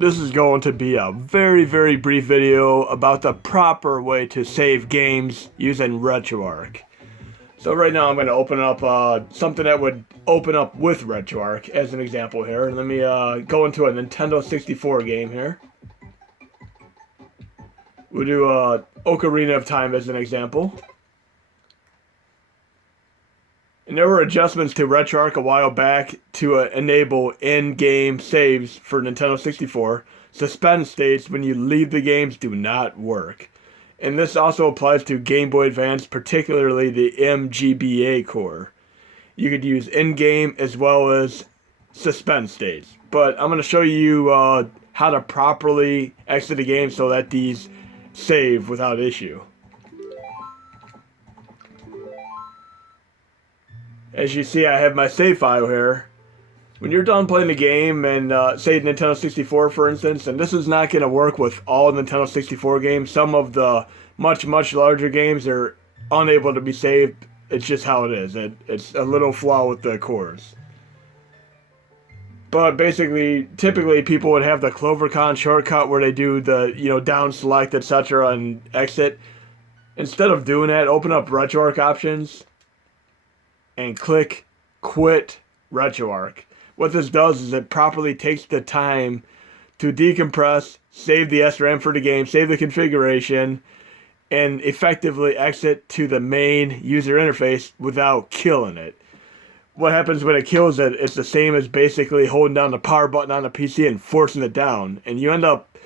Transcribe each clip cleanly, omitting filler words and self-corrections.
This is going to be a very, very brief video about the proper way to save games using RetroArch. So right now I'm going to open up something that would open up with RetroArch as an example here. Let me go into a Nintendo 64 game here. We'll do Ocarina of Time as an example. And there were adjustments to RetroArch a while back to enable in-game saves for Nintendo 64. Suspend states when you leave the games do not work. And this also applies to Game Boy Advance, particularly the MGBA core. You could use in-game as well as suspend states. But I'm going to show you how to properly exit the game so that these save without issue. As you see, I have my save file here. When you're done playing the game, and say Nintendo 64 for instance, and this is not going to work with all Nintendo 64 games. Some of the much larger games are unable to be saved. It's just how it is. It's a little flaw with the cores. But basically, typically people would have the Clovercon shortcut where they do the, down select, etc. and exit. Instead of doing that, open up RetroArch options and click Quit RetroArch. What this does is it properly takes the time to decompress, save the SRAM for the game, save the configuration, and effectively exit to the main user interface without killing it. What happens when it kills it, it's the same as basically holding down the power button on the PC and forcing it down. And you end up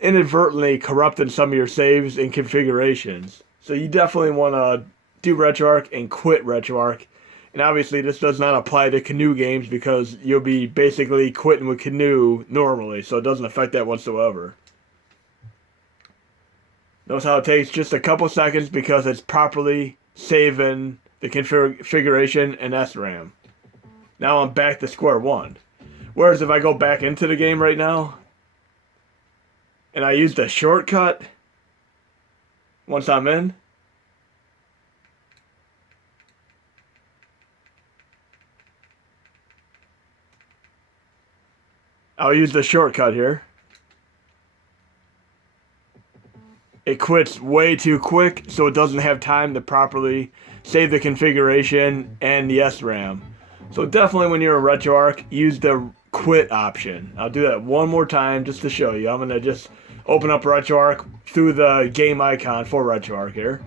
inadvertently corrupting some of your saves and configurations. So you definitely want to do RetroArch and quit RetroArch. And obviously this does not apply to Canoe games because you'll be basically quitting with Canoe normally, so it doesn't affect that whatsoever. Notice how it takes just a couple seconds because it's properly saving the configuration and SRAM. Now I'm back to square one. Whereas if I go back into the game right now and I use the shortcut once I'm in, I'll use the shortcut here. It quits way too quick, so it doesn't have time to properly save the configuration and the SRAM. So definitely when you're in RetroArch, use the quit option. I'll do that one more time just to show you. I'm going to just open up RetroArch through the game icon for RetroArch here.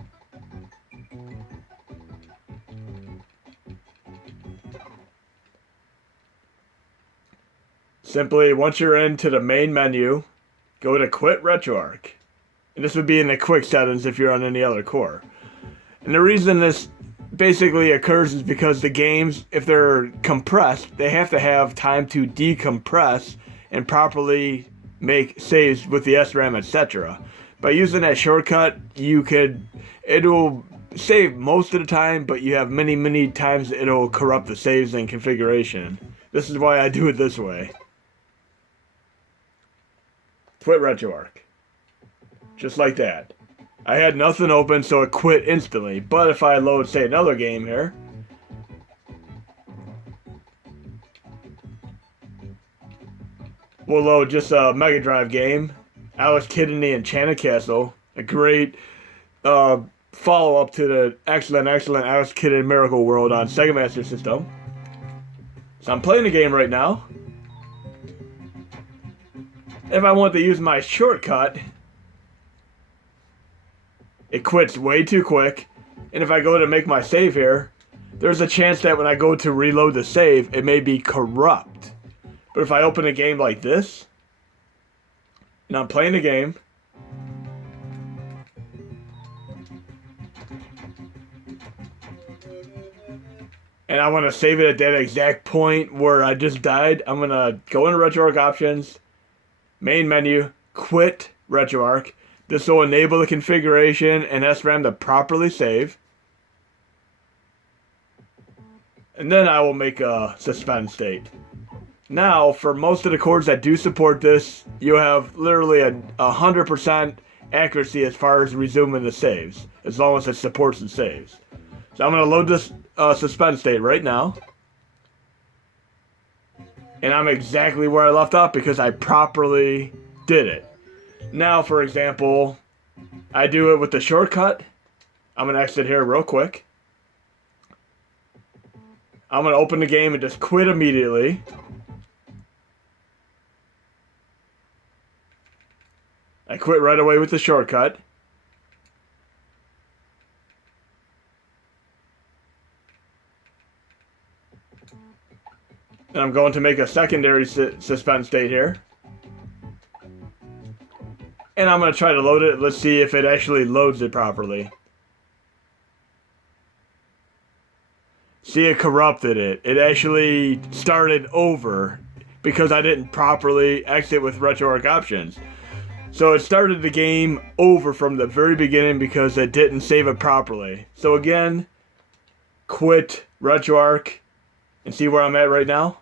Simply, once you're into the main menu, go to Quit RetroArch. And this would be in the quick settings if you're on any other core. And the reason this basically occurs is because the games, if they're compressed, they have to have time to decompress and properly make saves with the SRAM, etc. By using that shortcut, it'll save most of the time, but you have many times it'll corrupt the saves and configuration. This is why I do it this way. Quit RetroArch. Just like that. I had nothing open, so it quit instantly. But if I load, say, another game here, we'll load just a Mega Drive game, Alice Kid in the Enchanted Castle, a great follow-up to the excellent Alice Kid in Miracle World on Sega Master System. So I'm playing the game right now. If I want to use my shortcut, it quits way too quick. And if I go to make my save here, there's a chance that when I go to reload the save, it may be corrupt. But if I open a game like this, and I'm playing the game, and I want to save it at that exact point where I just died, I'm going to go into RetroArch options, main menu, quit RetroArch. This will enable the configuration and SRAM to properly save. And then I will make a suspend state. Now, for most of the cores that do support this, you have literally a 100% accuracy as far as resuming the saves, as long as it supports the saves. So I'm going to load this suspend state right now. and I'm exactly where I left off because I properly did it. Now, for example, I do it with the shortcut. I'm going to exit here real quick. I'm going to open the game and just quit immediately. I quit right away with the shortcut. And I'm going to make a secondary suspend state here. And I'm going to try to load it. Let's see if it actually loads it properly. See, it corrupted it. It actually started over because I didn't properly exit with RetroArch options. So it started the game over from the very beginning because it didn't save it properly. So again, quit RetroArch and see where I'm at right now.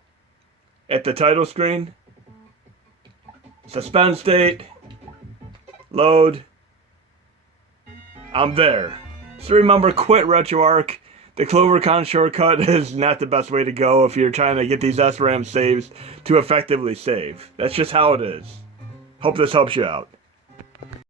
At the title screen. Suspend state. Load. I'm there. So remember, quit RetroArch. The Clovercon shortcut is not the best way to go if you're trying to get these SRAM saves to effectively save. That's just how it is. Hope this helps you out.